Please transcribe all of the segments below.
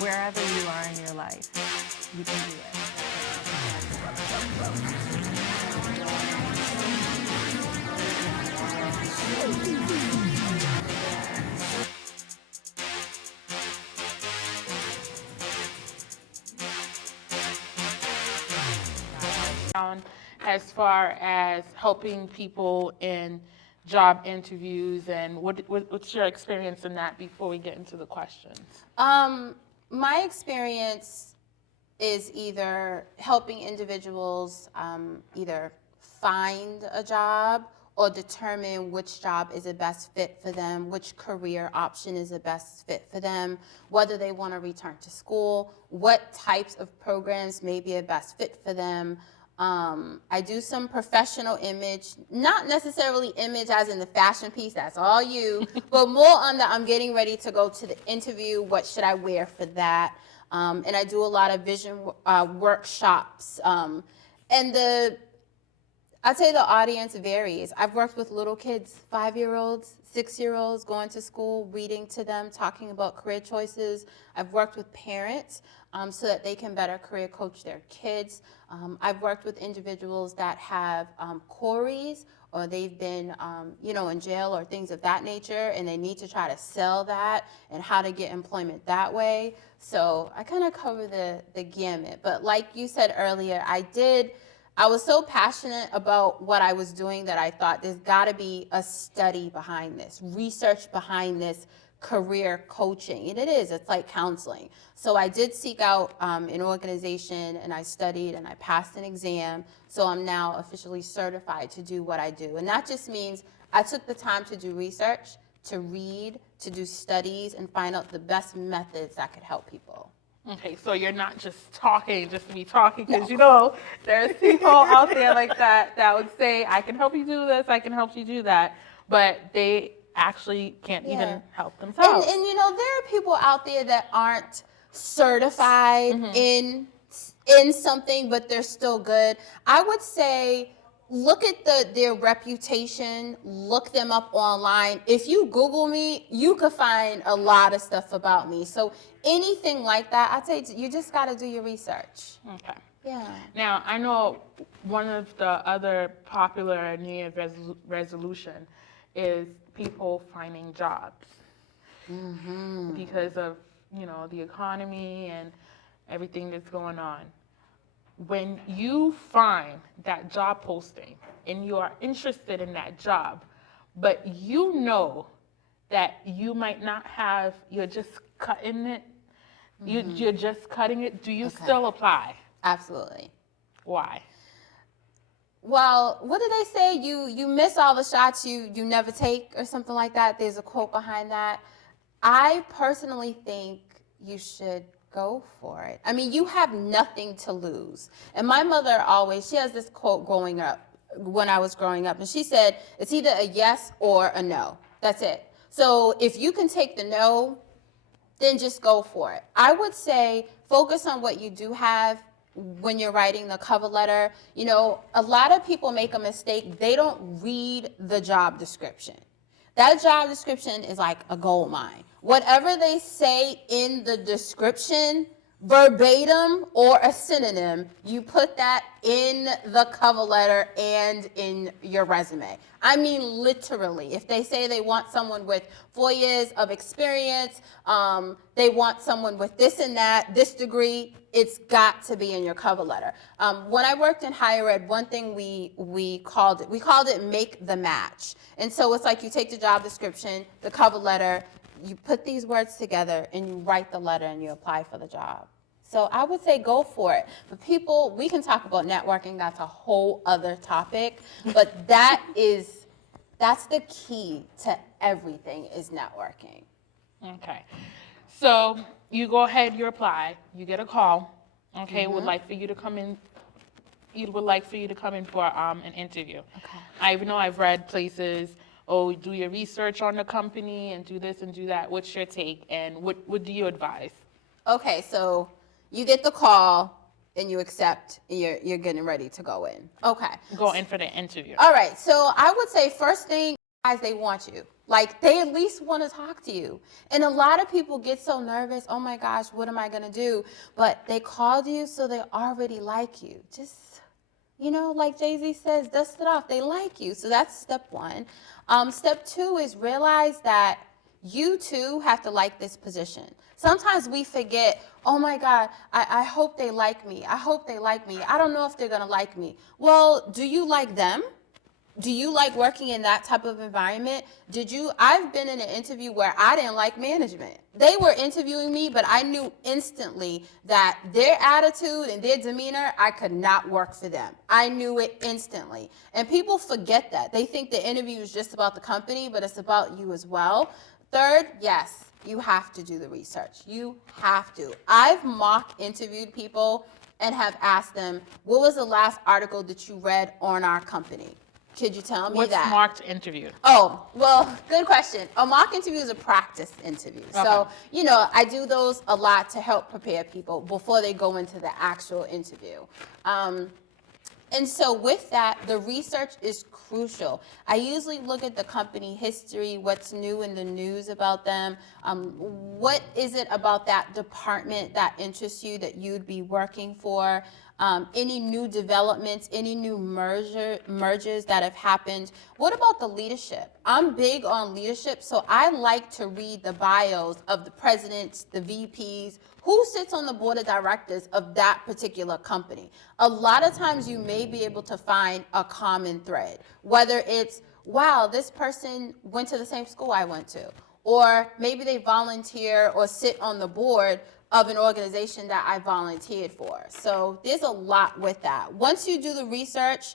wherever you are in your life, you can do it. As far as helping people in job interviews, and what's your experience in that before we get into the questions? My experience is either helping individuals either find a job or determine which job is the best fit for them, which career option is the best fit for them, whether they want to return to school, what types of programs may be a best fit for them. I do some professional image, not necessarily image as in the fashion piece, that's all you, but more on the I'm getting ready to go to the interview, what should I wear for that? And I do a lot of vision workshops. I'd say the audience varies. I've worked with little kids, 5-year-olds, 6-year-olds, going to school, reading to them, talking about career choices. I've worked with parents so that they can better career coach their kids. I've worked with individuals that have queries or they've been in jail or things of that nature, and they need to try to sell that and how to get employment that way. So I kind of cover the gamut. But like you said earlier, I was so passionate about what I was doing that I thought there's got to be a study behind this, research behind this career coaching. And it's like counseling. So I did seek out an organization, and I studied and I passed an exam. So I'm now officially certified to do what I do. And that just means I took the time to do research, to read, to do studies, and find out the best methods that could help people. Okay, so you're not just talking just to be talking, because there's people out there like that would say, I can help you do this, I can help you do that, but they actually can't even help themselves. And there are people out there that aren't certified in something, but they're still good. I would say look at their reputation, look them up online. If you Google me, you could find a lot of stuff about me. So anything like that, I'd say you just got to do your research. Okay. Yeah. Now, I know one of the other popular New Year's resolution is people finding jobs because of, the economy and everything that's going on. When you find that job posting and you are interested in that job, but you know that you might not have, you're just cutting it, you're just cutting it, do you still apply? Absolutely. Why? Well, what do they say? You miss all the shots you never take, or something like that. There's a quote behind that. I personally think you should go for it. I mean, you have nothing to lose. And my mother she has this quote when I was growing up, and she said, it's either a yes or a no. That's it. So if you can take the no, then just go for it. I would say focus on what you do have when you're writing the cover letter. A lot of people make a mistake. They don't read the job description. That job description is like a gold mine. Whatever they say in the description, verbatim or a synonym, you put that in the cover letter and in your resume. I mean, literally. If they say they want someone with 4 years of experience, they want someone with this and that, this degree, it's got to be in your cover letter. When I worked in higher ed, one thing we called it make the match. And so it's like you take the job description, the cover letter, you put these words together, and you write the letter and you apply for the job. So I would say go for it. But people, we can talk about networking. That's a whole other topic. But that's the key to everything is networking. Okay. So you go ahead, you apply, you get a call. Okay, would like for you to come in. You would like for you to come in for an interview. Okay. I know I've read places, do your research on the company and do this and do that. What's your take, and what do you advise? Okay, so you get the call and you accept, and you're getting ready to go in. Okay. Go in for the interview. All right, so I would say first thing, they want you. Like, they at least want to talk to you. And a lot of people get so nervous, oh my gosh, what am I going to do? But they called you, so they already like you. Just, like Jay-Z says, dust it off. They like you. So that's step one. Step two is realize that you too have to like this position. Sometimes we forget, oh my God, I hope they like me. I hope they like me. I don't know if they're going to like me. Well, do you like them? Do you like working in that type of environment? I've been in an interview where I didn't like management. They were interviewing me, but I knew instantly that their attitude and their demeanor, I could not work for them. I knew it instantly. And people forget that. They think the interview is just about the company, but it's about you as well. Third, yes, you have to do the research. You have to. I've mock interviewed people and have asked them, what was the last article that you read on our company? Could you tell me that? What's mocked interview? Oh, well, good question. A mock interview is a practice interview. Okay. So, I do those a lot to help prepare people before they go into the actual interview. And so with that, the research is crucial. I usually look at the company history, what's new in the news about them, what is it about that department that interests you that you'd be working for, any new developments, any new mergers that have happened. What about the leadership? I'm big on leadership, so I like to read the bios of the presidents, the VPs, who sits on the board of directors of that particular company. A lot of times you may be able to find a common thread, whether it's, wow, this person went to the same school I went to, or maybe they volunteer or sit on the board of an organization that I volunteered for. So there's a lot with that. Once you do the research,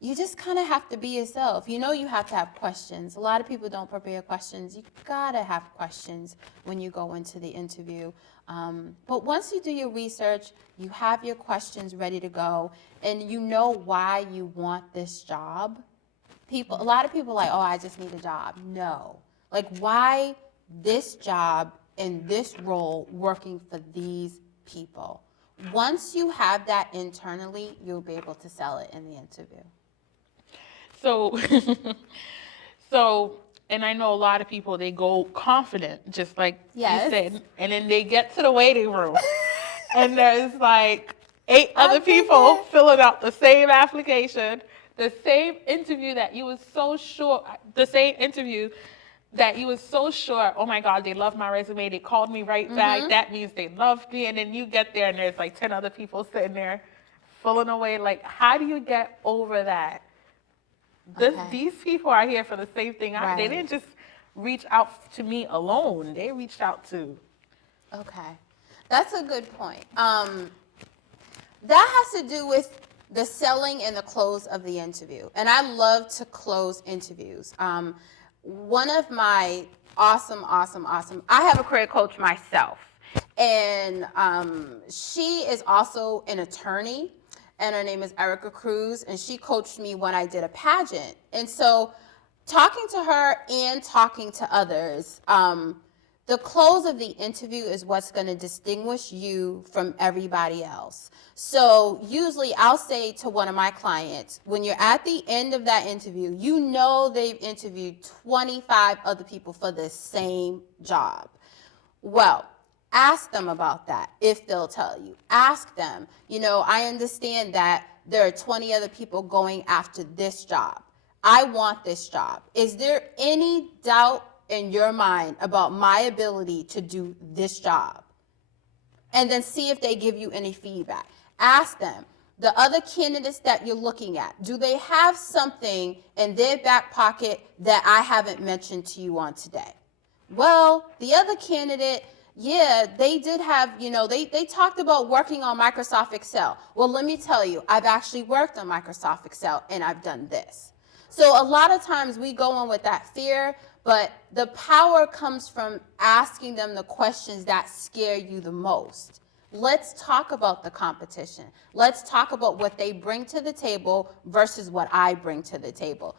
you just kind of have to be yourself. You have to have questions. A lot of people don't prepare questions. You gotta have questions when you go into the interview. But once you do your research, you have your questions ready to go, and you know why you want this job. A lot of people are like, oh, I just need a job. No. Like, why this job in this role working for these people? Once you have that internally, you'll be able to sell it in the interview. So, and I know a lot of people, they go confident, just like Yes. you said, and then they get to the waiting room, and there's like 8 other people filling out the same application, the same interview that you was so sure, oh my God, they love my resume, they called me right back, that means they loved me, and then you get there and there's like 10 other people sitting there filling away. Like, how do you get over that? These people are here for the same thing. Right. They didn't just reach out to me alone. They reached out to. Okay. That's a good point. That has to do with the selling and the close of the interview. And I love to close interviews. One of my awesome, I have a career coach myself. And she is also an attorney. And her name is Erica Cruz, and she coached me when I did a pageant. And so talking to her and talking to others, the close of the interview is what's going to distinguish you from everybody else. So usually I'll say to one of my clients, when you're at the end of that interview, they've interviewed 25 other people for the same job. Well, ask them about that if they'll tell you. Ask them, I understand that there are 20 other people going after this job. I want this job. Is there any doubt in your mind about my ability to do this job? And then see if they give you any feedback. Ask them, the other candidates that you're looking at, do they have something in their back pocket that I haven't mentioned to you on today? Well, the other candidate, yeah, they did have, they talked about working on Microsoft Excel. Well, let me tell you, I've actually worked on Microsoft Excel and I've done this. So a lot of times we go in with that fear, but the power comes from asking them the questions that scare you the most. Let's talk about the competition. Let's talk about what they bring to the table versus what I bring to the table.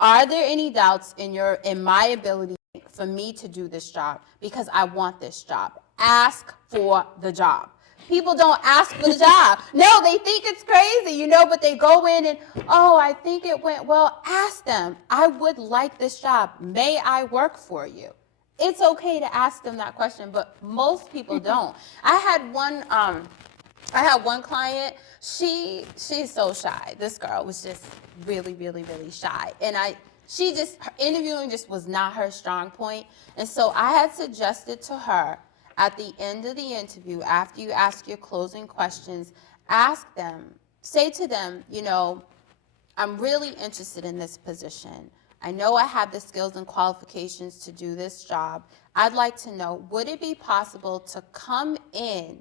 Are there any doubts in my ability for me to do this job? Because I want this job. Ask for the job. people don't ask for the job. No, they think it's crazy, you know, but they go in and, oh, I think it went well. Ask them, I would like this job. May I work for you? It's okay to ask them that question, but most people don't. I had one client, she's so shy. This girl was just really, really, really shy. And her interviewing just was not her strong point. And so I had suggested to her at the end of the interview, after you ask your closing questions, ask them, say to them, you know, I'm really interested in this position. I know I have the skills and qualifications to do this job. I'd like to know, would it be possible to come in,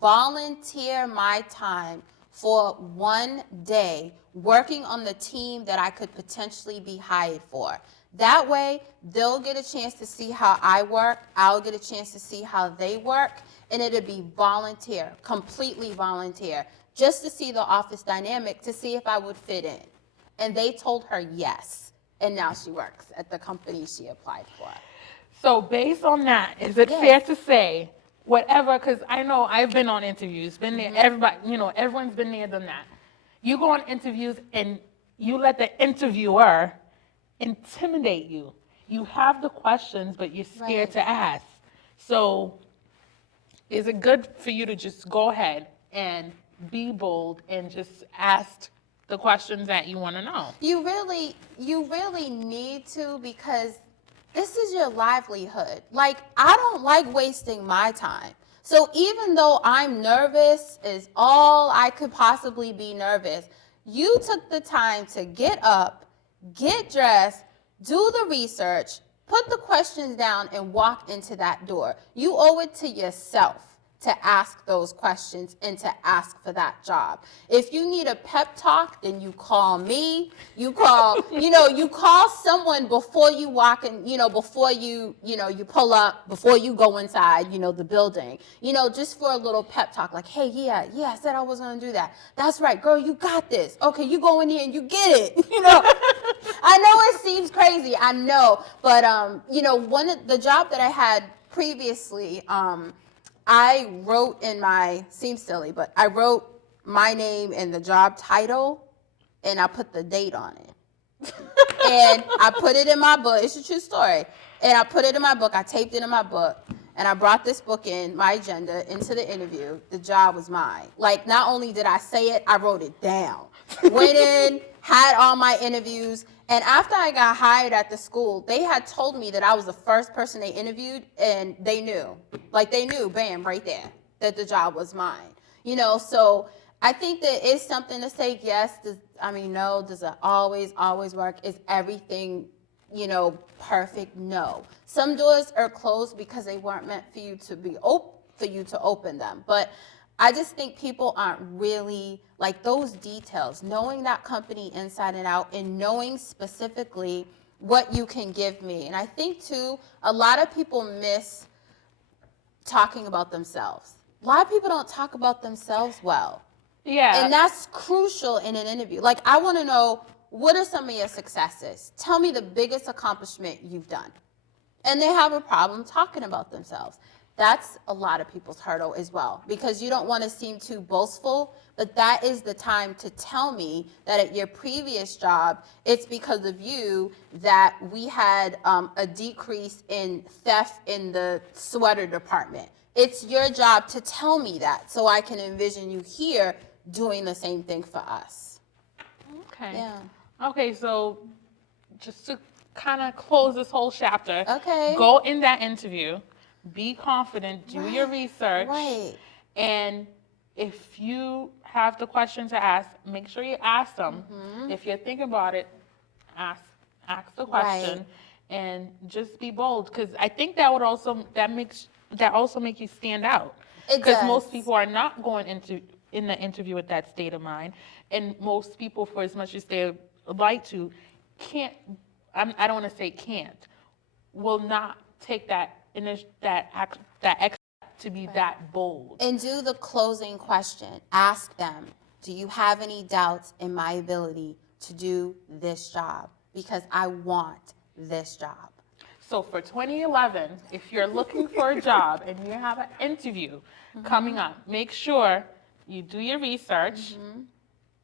volunteer my time for 1 day working on the team that I could potentially be hired for? That way, they'll get a chance to see how I work, I'll get a chance to see how they work, and it'll be volunteer, completely volunteer, just to see the office dynamic, to see if I would fit in. And they told her yes, and now she works at the company she applied for. So based on that, is it fair to say, whatever, because I know I've been on interviews, been there, everybody, you know, everyone's been there, done that. You go on interviews and you let the interviewer intimidate you. You have the questions, but you're scared to ask. So is it good for you to just go ahead and be bold and just ask the questions that you want to know? You really need to, because this is your livelihood. Like, I don't like wasting my time. So even though I'm nervous, is all I could possibly be nervous, you took the time to get up, get dressed, do the research, put the questions down, and walk into that door. You owe it to yourself to ask those questions and to ask for that job. If you need a pep talk, then you call me. You call, you call someone before you walk in, before you pull up, before you go inside, the building, just for a little pep talk, like, hey, yeah, I said I was gonna do that. That's right, girl, you got this. Okay, you go in here and you get it, I know it seems crazy, I know, but, one of the job that I had previously, I wrote seems silly, but I wrote my name and the job title, and I put the date on it. And I put it in my book. It's a true story. And I put it in my book. I taped it in my book. And I brought this book my agenda, into the interview. The job was mine. Like, not only did I say it, I wrote it down. Went in, had all my interviews. And after I got hired at the school, they had told me that I was the first person they interviewed, and they knew. Like, they knew, bam, right there, that the job was mine. So I think that it's something to say yes. No. Does it always work? Is everything, perfect? No. Some doors are closed because they weren't meant for you to open them. But I just think people aren't really, like, those details, knowing that company inside and out, and knowing specifically what you can give me. And I think, too, a lot of people miss talking about themselves. A lot of people don't talk about themselves well. Yeah. And that's crucial in an interview. Like, I want to know, what are some of your successes? Tell me the biggest accomplishment you've done. And they have a problem talking about themselves. That's a lot of people's hurdle as well, because you don't want to seem too boastful, but that is the time to tell me that at your previous job, it's because of you that we had a decrease in theft in the sweater department. It's your job to tell me that, so I can envision you here doing the same thing for us. Okay. Yeah. Okay, so just to kind of close this whole chapter, Okay. go in that interview, be confident, do your research, and if you have the question to ask, make sure you ask them. If you're thinking about it, ask the question, and just be bold, because I think that would also make you stand out, because most people are not going in the interview with that state of mind, and most people, for as much as they like to, can't. I don't want to say can't. Will not take that extra to be that bold. And do the closing question. Ask them, do you have any doubts in my ability to do this job? Because I want this job. So for 2011, if you're looking for a job and you have an interview coming up, make sure you do your research.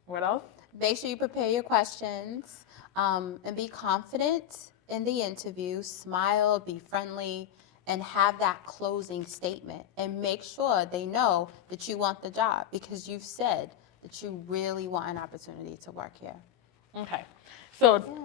What else? Make sure you prepare your questions and be confident in the interview. Smile, be friendly, and have that closing statement. And make sure they know that you want the job because you've said that you really want an opportunity to work here. Okay. So